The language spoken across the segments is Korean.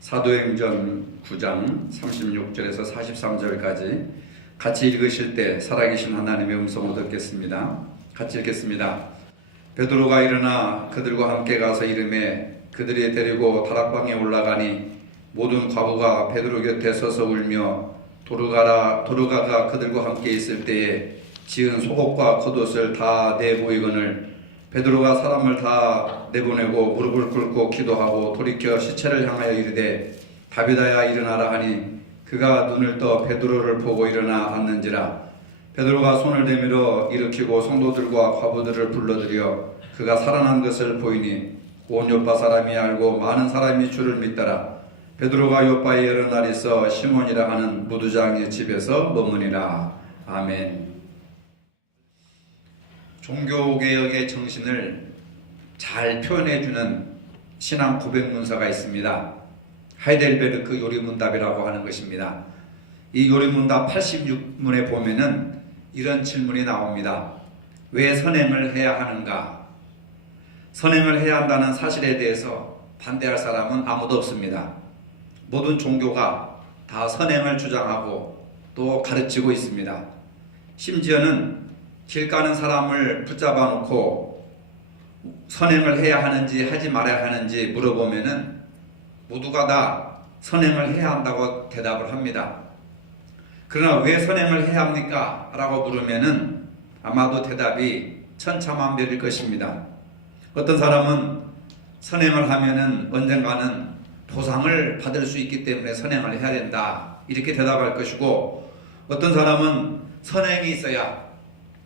사도행전 9장 36절에서 43절까지 같이 읽으실 때 살아계신 하나님의 음성을 듣겠습니다. 같이 읽겠습니다. 베드로가 일어나 그들과 함께 가서 이르매 그들이 데리고 다락방에 올라가니 모든 과부가 베드로 곁에 서서 울며 도르가가 그들과 함께 있을 때에 지은 속옷과 겉옷을 다 내보이거늘 베드로가 사람을 다 내보내고 무릎을 꿇고 기도하고 돌이켜 시체를 향하여 이르되 다비다야 일어나라 하니 그가 눈을 떠 베드로를 보고 일어나 앉는지라. 베드로가 손을 내밀어 일으키고 성도들과 과부들을 불러들여 그가 살아난 것을 보이니 온 요파 사람이 알고 많은 사람이 주를 믿더라. 베드로가 요파에 여러 날 있어 시몬이라 하는 무두장의 집에서 머무니라. 아멘. 종교개혁의 정신을 잘 표현해주는 신앙 고백 문서가 있습니다. 하이델베르크 요리문답이라고 하는 것입니다. 이 요리문답 86문에 보면은 이런 질문이 나옵니다. 왜 선행을 해야 하는가? 선행을 해야 한다는 사실에 대해서 반대할 사람은 아무도 없습니다. 모든 종교가 다 선행을 주장하고 또 가르치고 있습니다. 심지어는 길 가는 사람을 붙잡아 놓고 선행을 해야 하는지 하지 말아야 하는지 물어보면은 모두가 다 선행을 해야 한다고 대답을 합니다. 그러나 왜 선행을 해야 합니까? 라고 물으면은 아마도 대답이 천차만별일 것입니다. 어떤 사람은 선행을 하면은 언젠가는 보상을 받을 수 있기 때문에 선행을 해야 된다, 이렇게 대답할 것이고, 어떤 사람은 선행이 있어야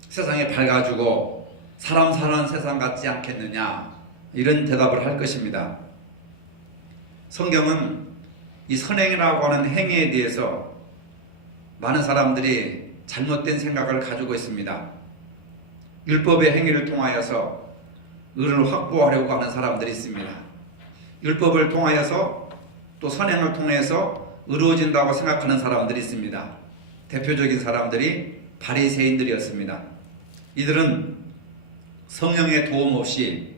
세상이 밝아지고 사람 사는 세상 같지 않겠느냐, 이런 대답을 할 것입니다. 성경은 이 선행이라고 하는 행위에 대해서 많은 사람들이 잘못된 생각을 가지고 있습니다. 율법의 행위를 통하여서 의를 확보하려고 하는 사람들이 있습니다. 율법을 통하여서 또 선행을 통해서 의로워진다고 생각하는 사람들이 있습니다. 대표적인 사람들이 바리새인들이었습니다. 이들은 성령의 도움 없이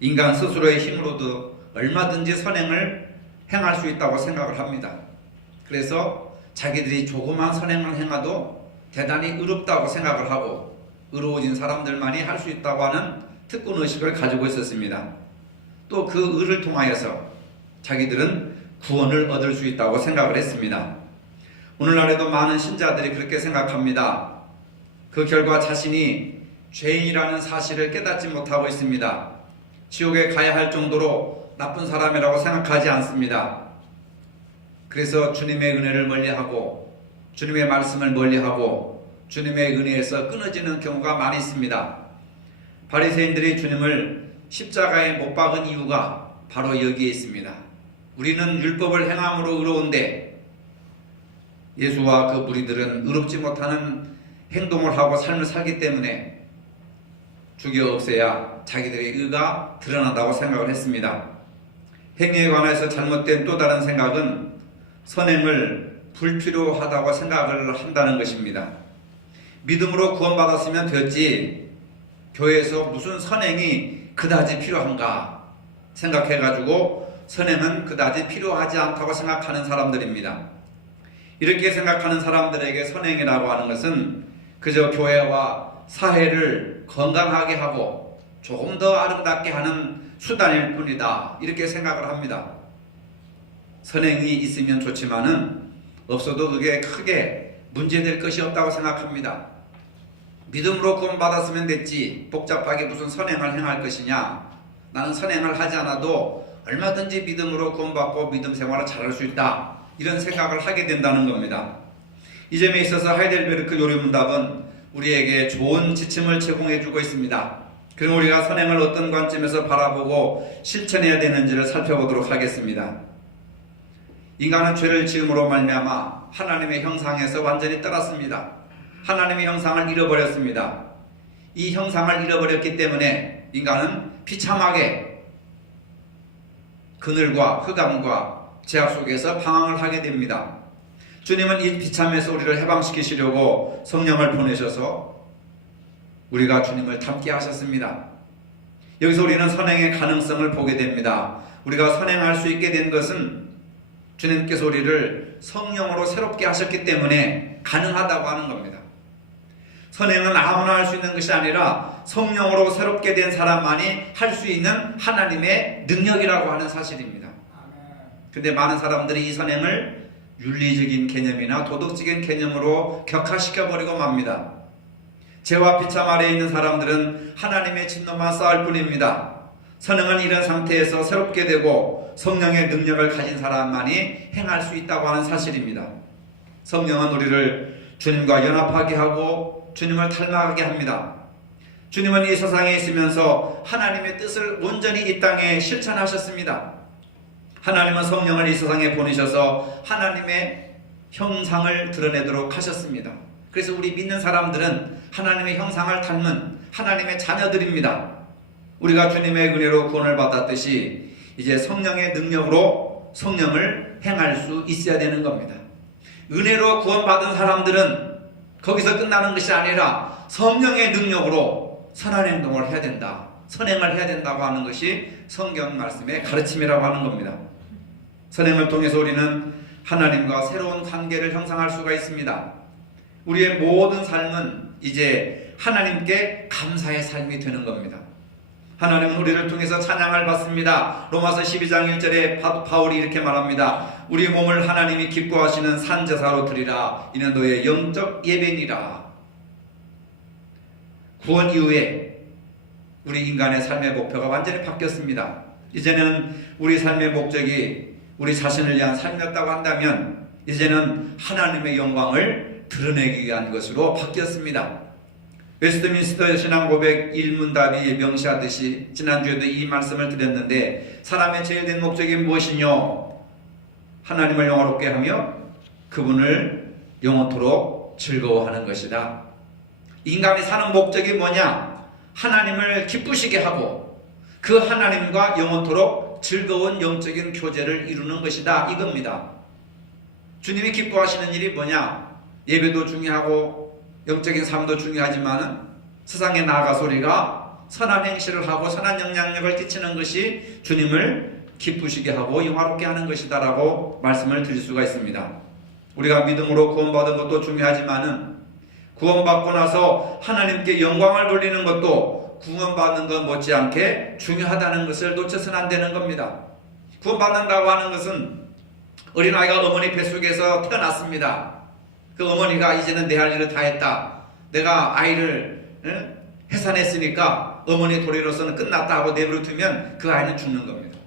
인간 스스로의 힘으로도 얼마든지 선행을 행할 수 있다고 생각을 합니다. 그래서 자기들이 조그만 선행을 행해도 대단히 의롭다고 생각을 하고 의로워진 사람들만이 할 수 있다고 하는 특권의식을 가지고 있었습니다. 또 그 의를 통하여서 자기들은 구원을 얻을 수 있다고 생각을 했습니다. 오늘날에도 많은 신자들이 그렇게 생각합니다. 그 결과 자신이 죄인이라는 사실을 깨닫지 못하고 있습니다. 지옥에 가야 할 정도로 나쁜 사람이라고 생각하지 않습니다. 그래서 주님의 은혜를 멀리하고 주님의 말씀을 멀리하고 주님의 은혜에서 끊어지는 경우가 많이 있습니다. 바리새인들이 주님을 십자가에 못 박은 이유가 바로 여기에 있습니다. 우리는 율법을 행함으로 의로운데 예수와 그 무리들은 의롭지 못하는 행동을 하고 삶을 살기 때문에 죽여 없애야 자기들의 의가 드러난다고 생각을 했습니다. 행위에 관해서 잘못된 또 다른 생각은 선행을 불필요하다고 생각을 한다는 것입니다. 믿음으로 구원받았으면 되었지 교회에서 무슨 선행이 그다지 필요한가 생각해가지고 선행은 그다지 필요하지 않다고 생각하는 사람들입니다. 이렇게 생각하는 사람들에게 선행이라고 하는 것은 그저 교회와 사회를 건강하게 하고 조금 더 아름답게 하는 수단일 뿐이다, 이렇게 생각을 합니다. 선행이 있으면 좋지만은 없어도 그게 크게 문제될 것이 없다고 생각합니다. 믿음으로 구원받았으면 됐지 복잡하게 무슨 선행을 행할 것이냐, 나는 선행을 하지 않아도 얼마든지 믿음으로 구원받고 믿음 생활을 잘할 수 있다, 이런 생각을 하게 된다는 겁니다. 이 점에 있어서 하이델베르크 요리문답은 우리에게 좋은 지침을 제공해 주고 있습니다. 그럼 우리가 선행을 어떤 관점에서 바라보고 실천해야 되는지를 살펴보도록 하겠습니다. 인간은 죄를 지음으로 말미암아 하나님의 형상에서 완전히 떠났습니다. 하나님의 형상을 잃어버렸습니다. 이 형상을 잃어버렸기 때문에 인간은 비참하게 그늘과 흑암과 죄악 속에서 방황을 하게 됩니다. 주님은 이 비참에서 우리를 해방시키시려고 성령을 보내셔서 우리가 주님을 닮게 하셨습니다. 여기서 우리는 선행의 가능성을 보게 됩니다. 우리가 선행할 수 있게 된 것은 주님께서 우리를 성령으로 새롭게 하셨기 때문에 가능하다고 하는 겁니다. 선행은 아무나 할 수 있는 것이 아니라 성령으로 새롭게 된 사람만이 할 수 있는 하나님의 능력이라고 하는 사실입니다. 근데 많은 사람들이 이 선행을 윤리적인 개념이나 도덕적인 개념으로 격화시켜버리고 맙니다. 죄와 비참 아래에 있는 사람들은 하나님의 진노만 쌓을 뿐입니다. 선행은 이런 상태에서 새롭게 되고 성령의 능력을 가진 사람만이 행할 수 있다고 하는 사실입니다. 성령은 우리를 주님과 연합하게 하고 주님을 닮아가게 합니다. 주님은 이 세상에 있으면서 하나님의 뜻을 온전히 이 땅에 실천하셨습니다. 하나님은 성령을 이 세상에 보내셔서 하나님의 형상을 드러내도록 하셨습니다. 그래서 우리 믿는 사람들은 하나님의 형상을 닮은 하나님의 자녀들입니다. 우리가 주님의 은혜로 구원을 받았듯이 이제 성령의 능력으로 성령을 행할 수 있어야 되는 겁니다. 은혜로 구원받은 사람들은 거기서 끝나는 것이 아니라 성령의 능력으로 선한 행동을 해야 된다, 선행을 해야 된다고 하는 것이 성경 말씀의 가르침이라고 하는 겁니다. 선행을 통해서 우리는 하나님과 새로운 관계를 형성할 수가 있습니다. 우리의 모든 삶은 이제 하나님께 감사의 삶이 되는 겁니다. 하나님은 우리를 통해서 찬양을 받습니다. 로마서 12장 1절에 바울이 이렇게 말합니다. 우리 몸을 하나님이 기뻐하시는 산제사로 드리라. 이는 너의 영적 예배니라. 구원 이후에 우리 인간의 삶의 목표가 완전히 바뀌었습니다. 이제는 우리 삶의 목적이 우리 자신을 위한 삶이었다고 한다면 이제는 하나님의 영광을 드러내기 위한 것으로 바뀌었습니다. 웨스트민스터 신앙고백 일문답이 명시하듯이 지난주에도 이 말씀을 드렸는데, 사람의 제일된 목적이 무엇이뇨? 하나님을 영화롭게 하며 그분을 영원토록 즐거워하는 것이다. 인간이 사는 목적이 뭐냐? 하나님을 기쁘시게 하고 그 하나님과 영원토록 즐거운 영적인 교제를 이루는 것이다, 이겁니다. 주님이 기뻐하시는 일이 뭐냐? 예배도 중요하고 영적인 삶도 중요하지만 세상에 나아가서 우리가 선한 행실을 하고 선한 영향력을 끼치는 것이 주님을 기쁘시게 하고 영화롭게 하는 것이다 라고 말씀을 드릴 수가 있습니다. 우리가 믿음으로 구원받은 것도 중요하지만 구원받고 나서 하나님께 영광을 돌리는 것도 구원받는 것 못지않게 중요하다는 것을 놓쳐서는 안 되는 겁니다. 구원받는다고 하는 것은 어린아이가 어머니 뱃속에서 태어났습니다. 그 어머니가 이제는 내 할 일을 다 했다, 내가 아이를 해산했으니까 어머니 도리로서는 끝났다 하고 내버려 두면 그 아이는 죽는 겁니다.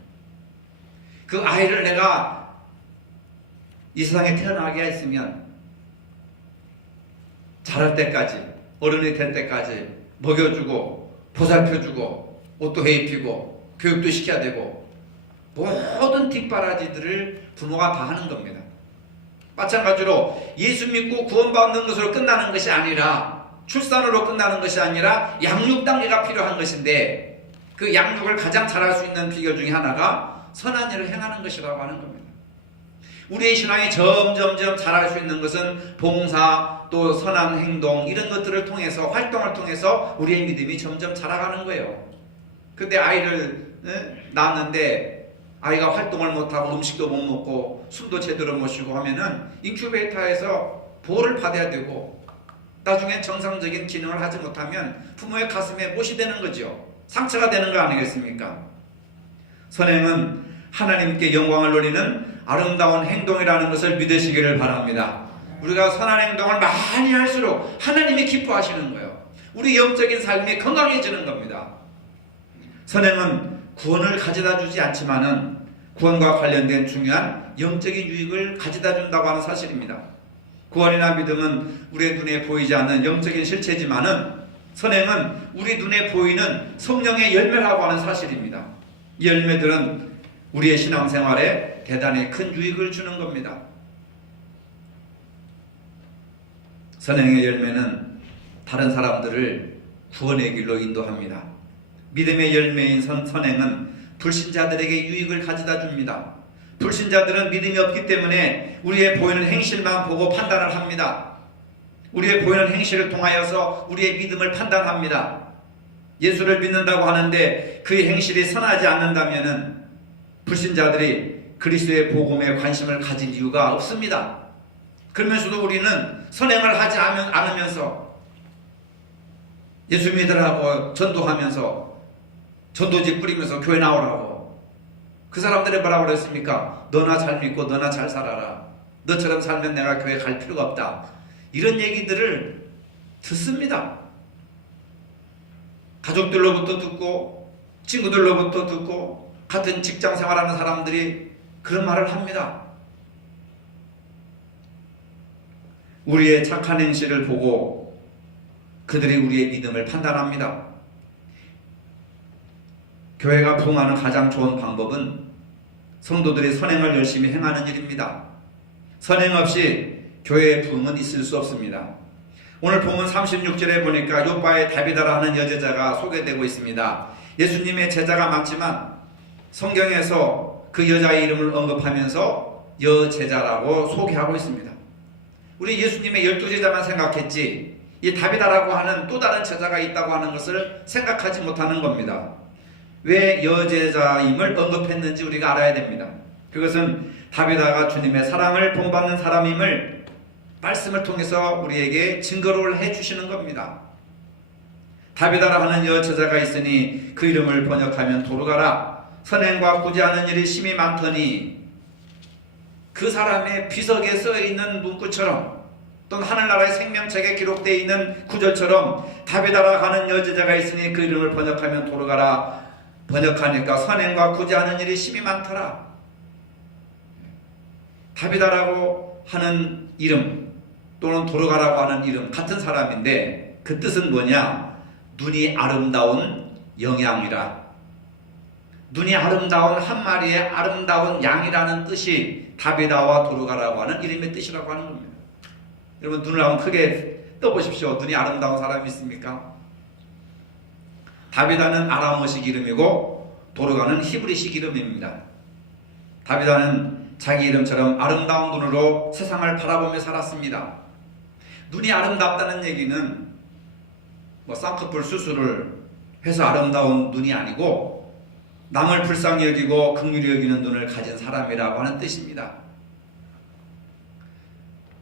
그 아이를 내가 이 세상에 태어나게 했으면 자랄 때까지, 어른이 될 때까지 먹여주고 보살펴주고 옷도 해입히고 교육도 시켜야 되고 모든 뒷바라지들을 부모가 다 하는 겁니다. 마찬가지로 예수 믿고 구원받는 것으로 끝나는 것이 아니라, 출산으로 끝나는 것이 아니라 양육 단계가 필요한 것인데, 그 양육을 가장 잘할 수 있는 비결 중에 하나가 선한 일을 행하는 것이라고 하는 겁니다. 우리의 신앙이 점점점 잘할 수 있는 것은 봉사, 또 선한 행동, 이런 것들을 통해서, 활동을 통해서 우리의 믿음이 점점 자라가는 거예요. 근데 아이를 낳았는데 아이가 활동을 못하고 음식도 못 먹고 숨도 제대로 못 쉬고 하면은 인큐베이터에서 보호를 받아야 되고, 나중에 정상적인 기능을 하지 못하면 부모의 가슴에 못이 되는 거죠. 상처가 되는 거 아니겠습니까? 선행은 하나님께 영광을 돌리는 아름다운 행동이라는 것을 믿으시기를 바랍니다. 우리가 선한 행동을 많이 할수록 하나님이 기뻐하시는 거예요. 우리 영적인 삶이 건강해지는 겁니다. 선행은 구원을 가져다 주지 않지만은 구원과 관련된 중요한 영적인 유익을 가져다 준다고 하는 사실입니다. 구원이나 믿음은 우리의 눈에 보이지 않는 영적인 실체지만은 선행은 우리 눈에 보이는 성령의 열매라고 하는 사실입니다. 이 열매들은 우리의 신앙생활에 대단히 큰 유익을 주는 겁니다. 선행의 열매는 다른 사람들을 구원의 길로 인도합니다. 믿음의 열매인 선행은 불신자들에게 유익을 가져다 줍니다. 불신자들은 믿음이 없기 때문에 우리의 보이는 행실만 보고 판단을 합니다. 우리의 보이는 행실을 통하여서 우리의 믿음을 판단합니다. 예수를 믿는다고 하는데 그의 행실이 선하지 않는다면 불신자들이 그리스도의 복음에 관심을 가질 이유가 없습니다. 그러면서도 우리는 선행을 하지 않으면서 예수 믿으라고 전도하면서 전도지 뿌리면서 교회 나오라고 그 사람들이 뭐라고 그랬습니까? 너나 잘 믿고 너나 잘 살아라. 너처럼 살면 내가 교회 갈 필요가 없다. 이런 얘기들을 듣습니다. 가족들로부터 듣고 친구들로부터 듣고 같은 직장 생활하는 사람들이 그런 말을 합니다. 우리의 착한 행실을 보고 그들이 우리의 믿음을 판단합니다. 교회가 부흥하는 가장 좋은 방법은 성도들이 선행을 열심히 행하는 일입니다. 선행 없이 교회의 부흥은 있을 수 없습니다. 오늘 본문 36절에 보니까 요바의 다비다라 하는 여제자가 소개되고 있습니다. 예수님의 제자가 많지만 성경에서 그 여자의 이름을 언급하면서 여제자라고 소개하고 있습니다. 우리 예수님의 12제자만 생각했지 이 다비다라고 하는 또 다른 제자가 있다고 하는 것을 생각하지 못하는 겁니다. 왜 여제자임을 언급했는지 우리가 알아야 됩니다. 그것은 다비다가 주님의 사랑을 본받는 사람임을 말씀을 통해서 우리에게 증거를 해주시는 겁니다. 다비다라 하는 여제자가 있으니 그 이름을 번역하면 도르가라. 선행과 구제하는 일이 심히 많더니 그 사람의 비석에 써있는 문구처럼 또는 하늘나라의 생명책에 기록되어 있는 구절처럼 다비다라 하는 여제자가 있으니 그 이름을 번역하면 도르가라. 번역하니까 선행과 구제하는 일이 심히 많더라. 다비다라고 하는 이름 또는 도르가라고 하는 이름 같은 사람인데 그 뜻은 뭐냐? 눈이 아름다운 영양이라. 눈이 아름다운 한 마리의 아름다운 양이라는 뜻이 다비다와 도르가라고 하는 이름의 뜻이라고 하는 겁니다. 여러분 눈을 한번 크게 떠보십시오. 눈이 아름다운 사람이 있습니까? 다비다는 아람어식 이름이고 도르가는 히브리식 이름입니다. 다비다는 자기 이름처럼 아름다운 눈으로 세상을 바라보며 살았습니다. 눈이 아름답다는 얘기는 쌍꺼풀 수술을 해서 아름다운 눈이 아니고 남을 불쌍히 여기고 긍휼히 여기는 눈을 가진 사람이라고 하는 뜻입니다.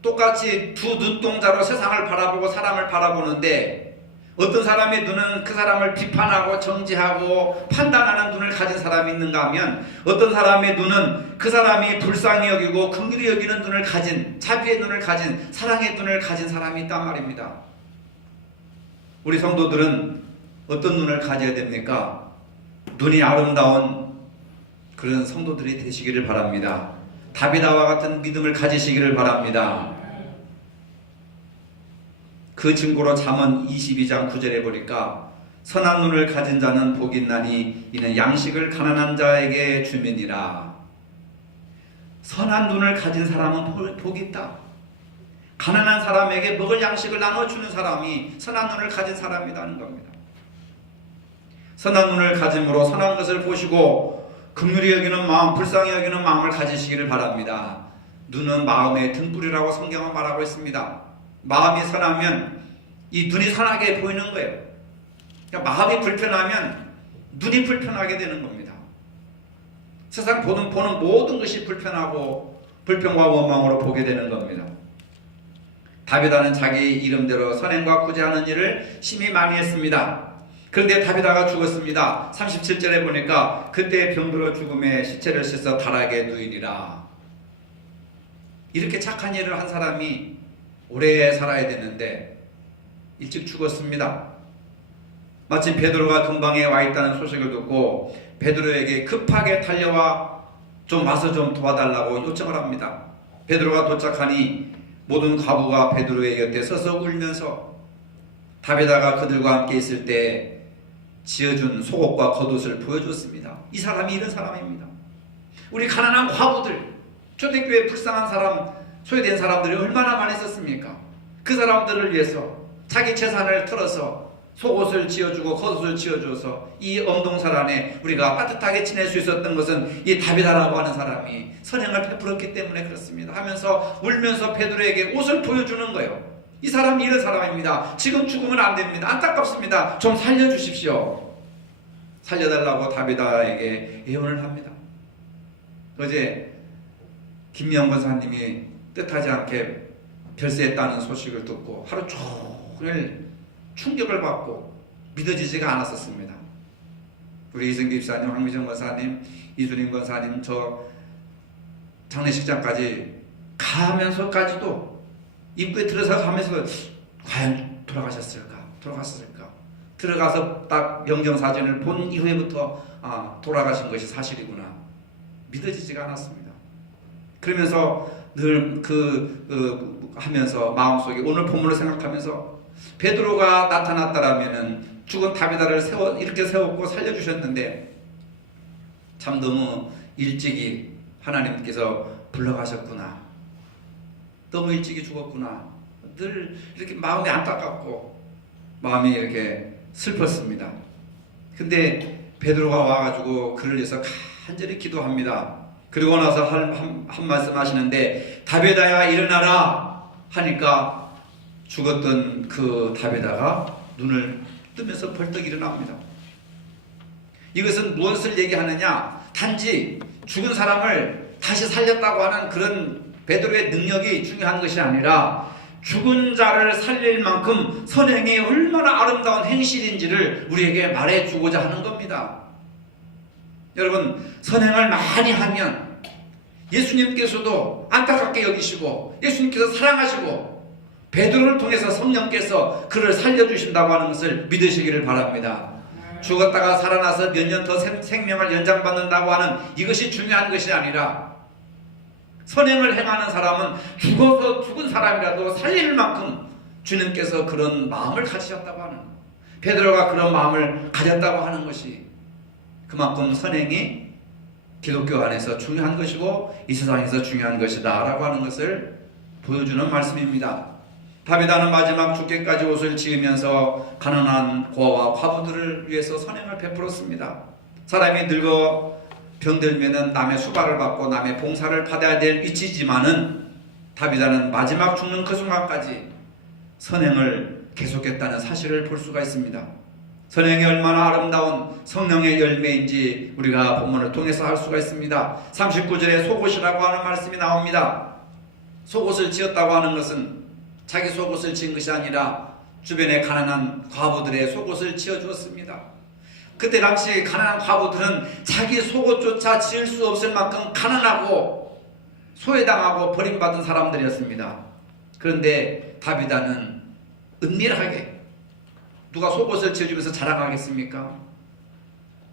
똑같이 두 눈동자로 세상을 바라보고 사람을 바라보는데 어떤 사람의 눈은 그 사람을 비판하고 정죄하고 판단하는 눈을 가진 사람이 있는가 하면 어떤 사람의 눈은 그 사람이 불쌍히 여기고 긍휼히 여기는 눈을 가진 자비의 눈을 가진 사랑의 눈을 가진 사람이 있단 말입니다. 우리 성도들은 어떤 눈을 가져야 됩니까? 눈이 아름다운 그런 성도들이 되시기를 바랍니다. 다비다와 같은 믿음을 가지시기를 바랍니다. 그 증거로 잠언 22장 9절에 보니까 선한 눈을 가진 자는 복이 있나니 이는 양식을 가난한 자에게 주민이라. 선한 눈을 가진 사람은 복이 있다. 가난한 사람에게 먹을 양식을 나눠주는 사람이 선한 눈을 가진 사람이라는 겁니다. 선한 눈을 가짐으로 선한 것을 보시고 긍휼히 여기는 마음, 불쌍히 여기는 마음을 가지시기를 바랍니다. 눈은 마음의 등불이라고 성경은 말하고 있습니다. 마음이 선하면 이 눈이 선하게 보이는 거예요. 그러니까 마음이 불편하면 눈이 불편하게 되는 겁니다. 세상 보는 모든 것이 불편하고 불평과 원망으로 보게 되는 겁니다. 다비다는 자기 이름대로 선행과 구제하는 일을 심히 많이 했습니다. 그런데 다비다가 죽었습니다. 37절에 보니까 그때 병들어 죽음에 시체를 씻어 달하게 누이니라. 이렇게 착한 일을 한 사람이 오래 살아야 되는데 일찍 죽었습니다. 마침 베드로가 근방에 와 있다는 소식을 듣고 베드로에게 급하게 달려와 좀 와서 좀 도와달라고 요청을 합니다. 베드로가 도착하니 모든 과부가 베드로의 곁에 서서 울면서 다비다가 그들과 함께 있을 때 지어준 속옷과 겉옷을 보여줬습니다. 이 사람이 이런 사람입니다. 우리 가난한 과부들, 초대교회 불쌍한 사람, 소외된 사람들이 얼마나 많이 있었습니까? 그 사람들을 위해서 자기 재산을 털어서 속옷을 지어주고 겉옷을 지어줘서 이 엄동설 안에 우리가 따뜻하게 지낼 수 있었던 것은 이 다비다라고 하는 사람이 선행을 베풀었기 때문에 그렇습니다. 하면서 울면서 베드로에게 옷을 보여주는 거예요. 이 사람이 이런 사람입니다. 지금 죽으면 안 됩니다. 안타깝습니다. 좀 살려주십시오. 살려달라고 다비다에게 애원을 합니다. 어제 김명 권사님이 뜻하지 않게 별세했다는 소식을 듣고 하루 종일 충격을 받고 믿어지지가 않았었습니다. 우리 이승기 집사님, 황미정 권사님, 이준임 권사님, 저 장례식장까지 가면서까지도 입구에 들어서 가면서 과연 돌아가셨을까? 들어가서 딱 영정사진을 본 이후에부터 돌아가신 것이 사실이구나 믿어지지가 않았습니다. 그러면서 늘 하면서 마음속에 오늘 본문을 생각하면서 베드로가 나타났다라면은 죽은 다비다를 이렇게 세웠고 살려주셨는데 참 너무 일찍이 하나님께서 불러가셨구나. 너무 일찍이 죽었구나. 늘 이렇게 마음이 안타깝고 마음이 이렇게 슬펐습니다. 근데 베드로가 와가지고 그를 위해서 간절히 기도합니다. 그리고 나서 한 말씀 하시는데 다비다야 일어나라 하니까 죽었던 그 다비다가 눈을 뜨면서 벌떡 일어납니다. 이것은 무엇을 얘기하느냐? 단지 죽은 사람을 다시 살렸다고 하는 그런 베드로의 능력이 중요한 것이 아니라 죽은 자를 살릴 만큼 선행이 얼마나 아름다운 행실인지를 우리에게 말해주고자 하는 겁니다. 여러분, 선행을 많이 하면 예수님께서도 안타깝게 여기시고 예수님께서 사랑하시고 베드로를 통해서 성령께서 그를 살려주신다고 하는 것을 믿으시기를 바랍니다. 죽었다가 살아나서 몇 년 더 생명을 연장받는다고 하는 이것이 중요한 것이 아니라 선행을 행하는 사람은 죽어서 죽은 사람이라도 살릴 만큼 주님께서 그런 마음을 가지셨다고 하는 것. 베드로가 그런 마음을 가졌다고 하는 것이 그만큼 선행이 기독교 안에서 중요한 것이고 이 세상에서 중요한 것이다 라고 하는 것을 보여주는 말씀입니다. 다비다는 마지막 죽기까지 옷을 지으면서 가난한 고아와 과부들을 위해서 선행을 베풀었습니다. 사람이 늙어 병들면은 남의 수발을 받고 남의 봉사를 받아야 될 위치지만은 다비다는 마지막 죽는 그 순간까지 선행을 계속했다는 사실을 볼 수가 있습니다. 선행이 얼마나 아름다운 성령의 열매인지 우리가 본문을 통해서 알 수가 있습니다. 39절에 속옷이라고 하는 말씀이 나옵니다. 속옷을 지었다고 하는 것은 자기 속옷을 지은 것이 아니라 주변에 가난한 과부들의 속옷을 지어주었습니다. 그때 당시 가난한 과부들은 자기 속옷조차 지을 수 없을 만큼 가난하고 소외당하고 버림받은 사람들이었습니다. 그런데 다비다는 은밀하게 누가 속옷을 지어주면서 자랑하겠습니까?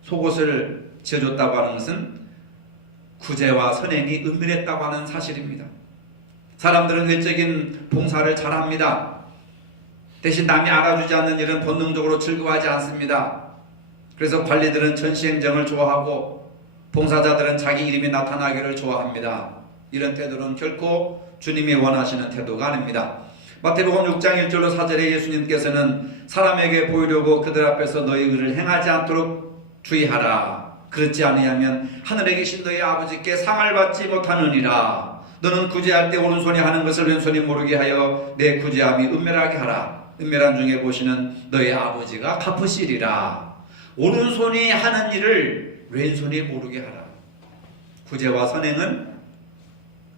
속옷을 지어줬다고 하는 것은 구제와 선행이 은밀했다고 하는 사실입니다. 사람들은 외적인 봉사를 잘합니다. 대신 남이 알아주지 않는 일은 본능적으로 즐거워하지 않습니다. 그래서 관리들은 전시행정을 좋아하고 봉사자들은 자기 이름이 나타나기를 좋아합니다. 이런 태도는 결코 주님이 원하시는 태도가 아닙니다. 마태복음 6장 1절로 4절에 예수님께서는 사람에게 보이려고 그들 앞에서 너희 의를 행하지 않도록 주의하라. 그렇지 아니하면 하늘에 계신 너희 아버지께 상을 받지 못하느니라. 너는 구제할 때 오른손이 하는 것을 왼손이 모르게 하여 내 구제함이 은밀하게 하라. 은밀한 중에 보시는 너희 아버지가 갚으시리라. 오른손이 하는 일을 왼손이 모르게 하라. 구제와 선행은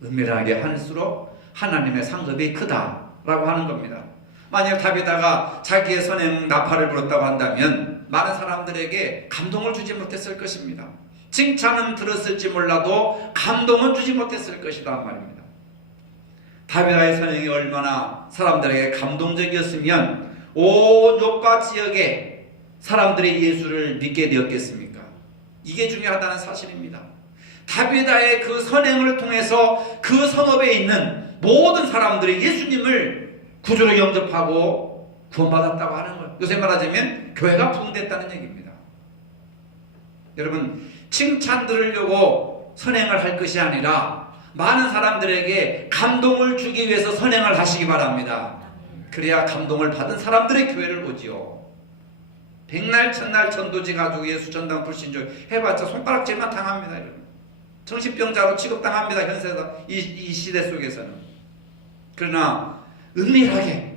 은밀하게 할수록 하나님의 상급이 크다라고 하는 겁니다. 만약 다비다가 자기의 선행 나팔을 불었다고 한다면 많은 사람들에게 감동을 주지 못했을 것입니다. 칭찬은 들었을지 몰라도 감동은 주지 못했을 것이다 말입니다. 다비다의 선행이 얼마나 사람들에게 감동적이었으면 온 요파 지역에 사람들이 예수를 믿게 되었겠습니까? 이게 중요하다는 사실입니다. 다비다의 그 선행을 통해서 그 성읍에 있는 모든 사람들이 예수님을 구주로 영접하고 구원받았다고 하는 거예요. 요새 말하자면 교회가 부흥됐다는 얘기입니다. 여러분, 칭찬 들으려고 선행을 할 것이 아니라 많은 사람들에게 감동을 주기 위해서 선행을 하시기 바랍니다. 그래야 감동을 받은 사람들의 교회를 오지요. 백날 천날 천도지 가지고 예수 전당 불신조 해봤자 손가락질만 당합니다. 여러분. 정신병자로 취급당합니다. 현세에서 이 시대 속에서는. 그러나 은밀하게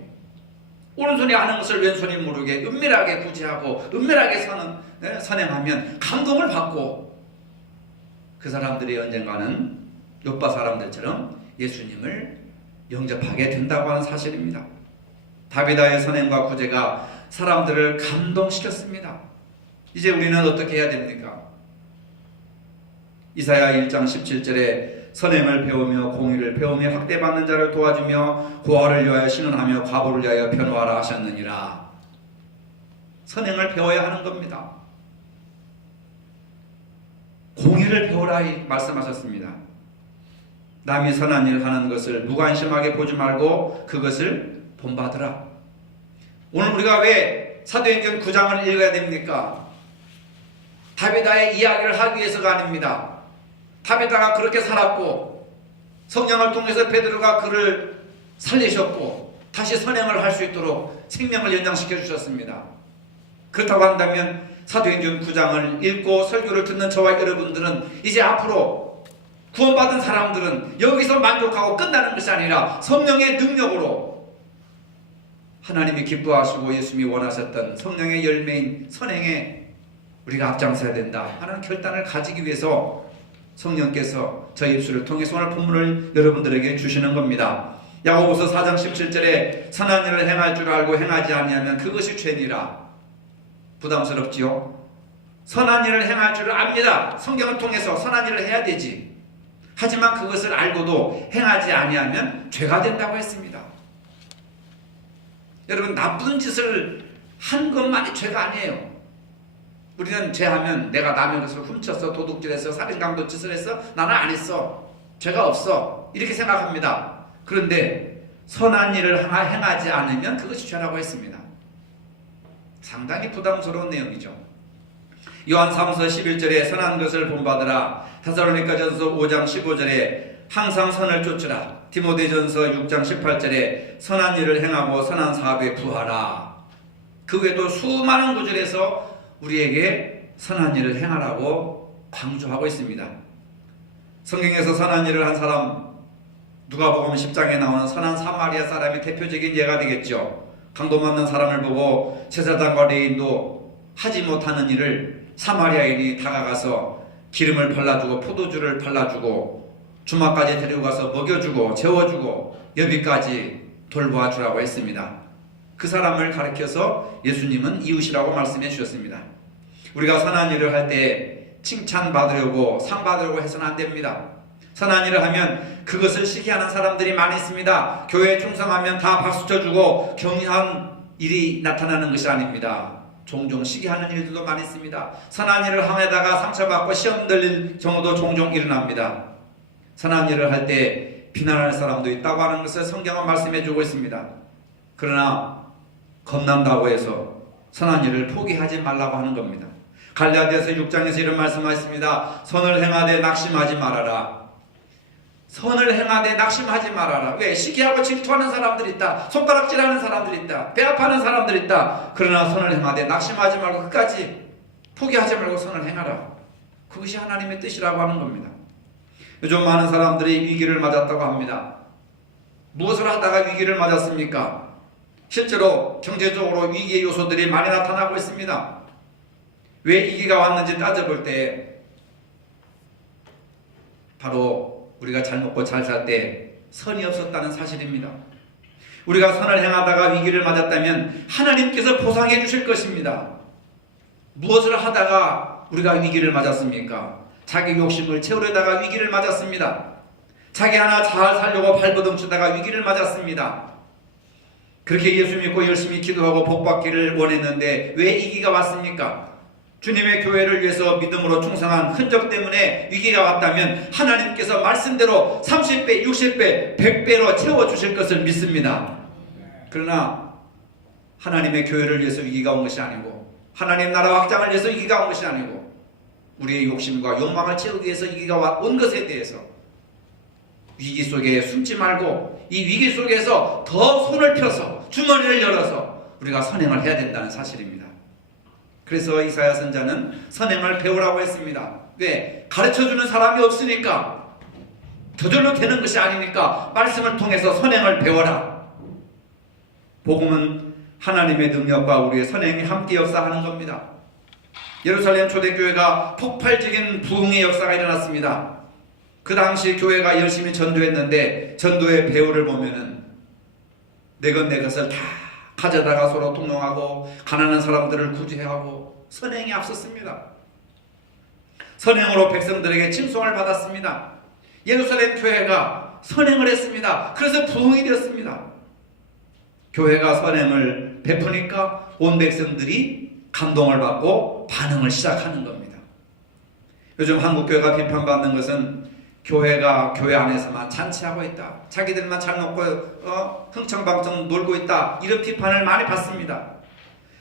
오른손이 하는 것을 왼손이 모르게 은밀하게 구제하고 은밀하게 선행하면 감동을 받고 그 사람들이 언젠가는 욥바 사람들처럼 예수님을 영접하게 된다고 하는 사실입니다. 다윗의 선행과 구제가 사람들을 감동시켰습니다. 이제 우리는 어떻게 해야 됩니까? 이사야 1장 17절에 선행을 배우며 공의를 배우며 학대받는 자를 도와주며 고아를 위하여 신원하며 과부를 위하여 변호하라 하셨느니라. 선행을 배워야 하는 겁니다. 공의를 배우라 말씀하셨습니다. 남이 선한 일을 하는 것을 무관심하게 보지 말고 그것을 본받으라. 오늘 우리가 왜 사도행전 9장을 읽어야 됩니까? 다윗의 이야기를 하기 위해서가 아닙니다. 다윗가 그렇게 살았고 성령을 통해서 베드로가 그를 살리셨고 다시 선행을 할 수 있도록 생명을 연장시켜 주셨습니다. 그렇다고 한다면 사도행전 9장을 읽고 설교를 듣는 저와 여러분들은 이제 앞으로 구원받은 사람들은 여기서 만족하고 끝나는 것이 아니라 성령의 능력으로 하나님이 기뻐하시고 예수님이 원하셨던 성령의 열매인 선행에 우리가 앞장서야 된다 하는 결단을 가지기 위해서 성령께서 저희 입술을 통해서 오늘 본문을 여러분들에게 주시는 겁니다. 야고보서 4장 17절에 선한 일을 행할 줄 알고 행하지 아니하면 그것이 죄니라. 부담스럽지요? 선한 일을 행할 줄을 압니다. 성경을 통해서 선한 일을 해야 되지. 하지만 그것을 알고도 행하지 아니하면 죄가 된다고 했습니다. 여러분, 나쁜 짓을 한 것만이 죄가 아니에요. 우리는 죄하면 내가 남의 것을 훔쳤어, 도둑질했어, 살인강도짓을 했어, 나는 안 했어, 죄가 없어 이렇게 생각합니다. 그런데 선한 일을 행하지 않으면 그것이 죄라고 했습니다. 상당히 부담스러운 내용이죠. 요한사무서 11절에 선한 것을 본받으라. 데살로니가전서 5장 15절에 항상 선을 쫓으라. 디모데전서 6장 18절에 선한 일을 행하고 선한 사업에 부하라. 그 외에도 수많은 구절에서 우리에게 선한 일을 행하라고 강조하고 있습니다. 성경에서 선한 일을 한 사람, 누가복음 10장에 나오는 선한 사마리아 사람이 대표적인 예가 되겠죠. 강도 맞는 사람을 보고 제사장과 레위인도 하지 못하는 일을 사마리아인이 다가가서 기름을 발라주고 포도주를 발라주고 주막까지 데리고 가서 먹여주고 재워주고 여비까지 돌보아 주라고 했습니다. 그 사람을 가리켜서 예수님은 이웃이라고 말씀해 주셨습니다. 우리가 선한 일을 할 때 칭찬받으려고 상 받으려고 해서는 안 됩니다. 선한 일을 하면 그것을 시기하는 사람들이 많이 있습니다. 교회에 충성하면 다 박수 쳐주고 격려한 일이 나타나는 것이 아닙니다. 종종 시기하는 일들도 많이 있습니다. 선한 일을 하다가 상처받고 시험 들릴 경우도 종종 일어납니다. 선한 일을 할 때 비난할 사람도 있다고 하는 것을 성경은 말씀해 주고 있습니다. 그러나 겁난다고 해서 선한 일을 포기하지 말라고 하는 겁니다. 갈라디아서 6장에서 이런 말씀하셨습니다. 선을 행하되 낙심하지 말아라. 선을 행하되 낙심하지 말아라. 왜? 시기하고 질투하는 사람들이 있다. 손가락질하는 사람들이 있다. 배아파는 사람들이 있다. 그러나 선을 행하되 낙심하지 말고 끝까지 포기하지 말고 선을 행하라. 그것이 하나님의 뜻이라고 하는 겁니다. 요즘 많은 사람들이 위기를 맞았다고 합니다. 무엇을 하다가 위기를 맞았습니까? 실제로 경제적으로 위기의 요소들이 많이 나타나고 있습니다. 왜 위기가 왔는지 따져볼 때 바로 우리가 잘 먹고 잘 살 때 선이 없었다는 사실입니다. 우리가 선을 행하다가 위기를 맞았다면 하나님께서 보상해 주실 것입니다. 무엇을 하다가 우리가 위기를 맞았습니까? 자기 욕심을 채우려다가 위기를 맞았습니다. 자기 하나 잘 살려고 발버둥 치다가 위기를 맞았습니다. 그렇게 예수 믿고 열심히 기도하고 복받기를 원했는데 왜 위기가 왔습니까? 주님의 교회를 위해서 믿음으로 충성한 흔적 때문에 위기가 왔다면 하나님께서 말씀대로 30배, 60배, 100배로 채워주실 것을 믿습니다. 그러나 하나님의 교회를 위해서 위기가 온 것이 아니고 하나님 나라 확장을 위해서 위기가 온 것이 아니고 우리의 욕심과 욕망을 채우기 위해서 위기가 온 것에 대해서 위기 속에 숨지 말고 이 위기 속에서 더 손을 펴서 주머니를 열어서 우리가 선행을 해야 된다는 사실입니다. 그래서 이사야 선자는 선행을 배우라고 했습니다. 왜? 가르쳐주는 사람이 없으니까, 저절로 되는 것이 아니니까 말씀을 통해서 선행을 배워라. 복음은 하나님의 능력과 우리의 선행이 함께 역사하는 겁니다. 예루살렘 초대교회가 폭발적인 부흥의 역사가 일어났습니다. 그 당시 교회가 열심히 전도했는데 전도의 배후를 보면은 내 것 내 것을 다 가져다가 서로 동용하고 가난한 사람들을 구제하고 선행이 앞섰습니다. 선행으로 백성들에게 칭송을 받았습니다. 예루살렘 교회가 선행을 했습니다. 그래서 부흥이 되었습니다. 교회가 선행을 베푸니까 온 백성들이 감동을 받고 반응을 시작하는 겁니다. 요즘 한국교회가 비판받는 것은 교회가 교회 안에서만 잔치하고 있다, 자기들만 잘 먹고 흥청방청 놀고 있다, 이런 비판을 많이 받습니다.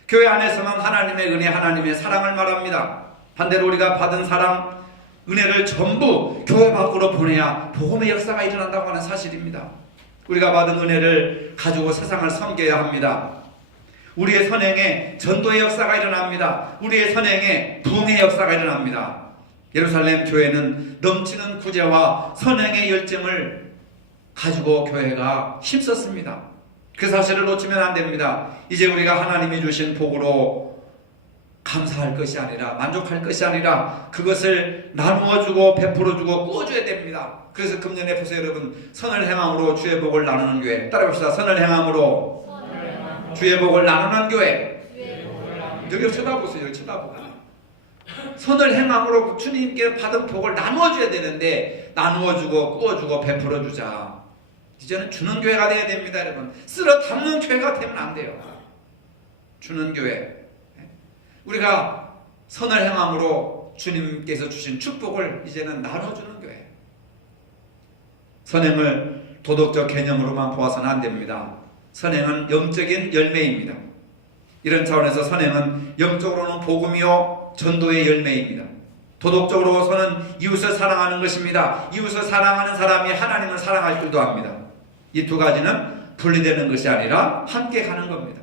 교회 안에서만 하나님의 은혜, 하나님의 사랑을 말합니다. 반대로 우리가 받은 사랑, 은혜를 전부 교회 밖으로 보내야 복음의 역사가 일어난다고 하는 사실입니다. 우리가 받은 은혜를 가지고 세상을 섬겨야 합니다. 우리의 선행에 전도의 역사가 일어납니다. 우리의 선행에 부흥의 역사가 일어납니다. 예루살렘 교회는 넘치는 구제와 선행의 열정을 가지고 교회가 힘썼습니다. 그 사실을 놓치면 안 됩니다. 이제 우리가 하나님이 주신 복으로 감사할 것이 아니라, 만족할 것이 아니라 그것을 나누어주고 베풀어주고 꾸어줘야 됩니다. 그래서 금년에 보세요 여러분, 선을 행함으로 주의 복을 나누는 교회. 따라봅시다. 선을 행함으로 주의 복을 나누는 교회. 여기 쳐다보세요. 여기 쳐다보고. 선을 행함으로 주님께 받은 복을 나누어줘야 되는데, 나누어주고 꾸어주고 베풀어주자. 이제는 주는 교회가 되어야 됩니다. 여러분, 쓸어 담는 교회가 되면 안 돼요. 주는 교회. 우리가 선을 행함으로 주님께서 주신 축복을 이제는 나눠주는 교회. 선행을 도덕적 개념으로만 보아서는 안 됩니다. 선행은 영적인 열매입니다. 이런 차원에서 선행은 영적으로는 복음이요 전도의 열매입니다. 도덕적으로서는 이웃을 사랑하는 것입니다. 이웃을 사랑하는 사람이 하나님을 사랑할 줄도 압니다. 이 두 가지는 분리되는 것이 아니라 함께 가는 겁니다.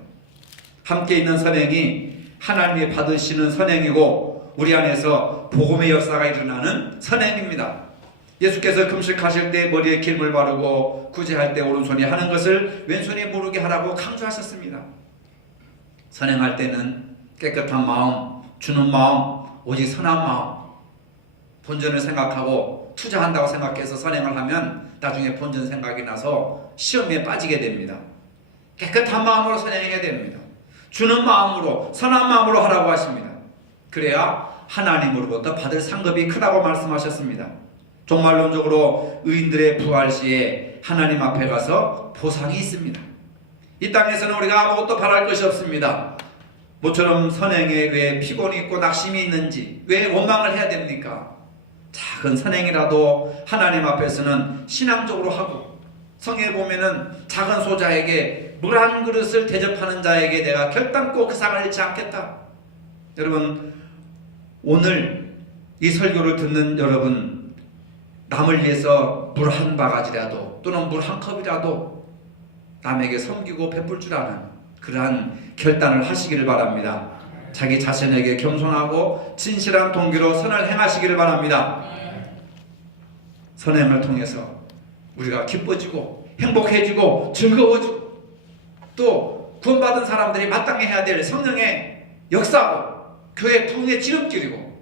함께 있는 선행이 하나님이 받으시는 선행이고, 우리 안에서 복음의 역사가 일어나는 선행입니다. 예수께서 금식하실 때 머리에 기름을 바르고 구제할 때 오른손이 하는 것을 왼손이 모르게 하라고 강조하셨습니다. 선행할 때는 깨끗한 마음, 주는 마음, 오직 선한 마음, 본전을 생각하고 투자한다고 생각해서 선행을 하면 나중에 본전 생각이 나서 시험에 빠지게 됩니다. 깨끗한 마음으로 선행해야 됩니다. 주는 마음으로, 선한 마음으로 하라고 하십니다. 그래야 하나님으로부터 받을 상급이 크다고 말씀하셨습니다. 종말론적으로 의인들의 부활 시에 하나님 앞에 가서 보상이 있습니다. 이 땅에서는 우리가 아무것도 바랄 것이 없습니다. 모처럼 선행에 왜 피곤이 있고 낙심이 있는지, 왜 원망을 해야 됩니까? 작은 선행이라도 하나님 앞에서는 신앙적으로 하고, 성경에 보면은 작은 소자에게 물 한 그릇을 대접하는 자에게 내가 결단코 그 상을 잃지 않겠다. 여러분, 오늘 이 설교를 듣는 여러분, 남을 위해서 물 한 바가지라도 또는 물 한 컵이라도 남에게 섬기고 베풀 줄 아는 그러한 결단을 하시기를 바랍니다. 자기 자신에게 겸손하고 진실한 동기로 선을 행하시기를 바랍니다. 선행을 통해서 우리가 기뻐지고 행복해지고 즐거워지고, 또 구원받은 사람들이 마땅히 해야 될 성령의 역사고 교회 부흥의 지름길이고,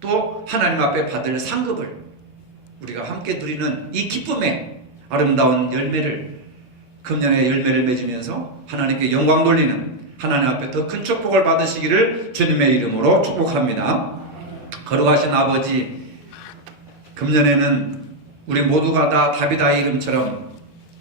또 하나님 앞에 받을 상급을 우리가 함께 누리는 이 기쁨의 아름다운 열매를, 금년의 열매를 맺으면서 하나님께 영광 돌리는, 하나님 앞에 더 큰 축복을 받으시기를 주님의 이름으로 축복합니다. 거룩하신 아버지, 금년에는 우리 모두가 다 다비다의 이름처럼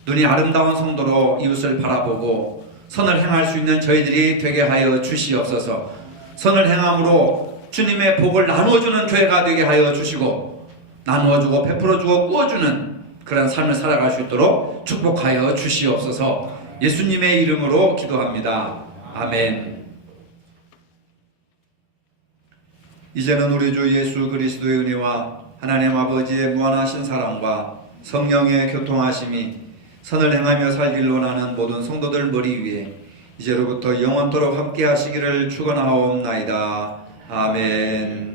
눈이 아름다운 성도로 이웃을 바라보고 선을 행할 수 있는 저희들이 되게 하여 주시옵소서. 선을 행함으로 주님의 복을 나누어주는 교회가 되게 하여 주시고, 나누어주고 베풀어주고 꾸어주는 그런 삶을 살아갈 수 있도록 축복하여 주시옵소서. 예수님의 이름으로 기도합니다. 아멘. 이제는 우리 주 예수 그리스도의 은혜와 하나님 아버지의 무한하신 사랑과 성령의 교통하심이 선을 행하며 살기를 원하는 모든 성도들 머리 위에 이제로부터 영원토록 함께 하시기를 축원하옵나이다. 아멘.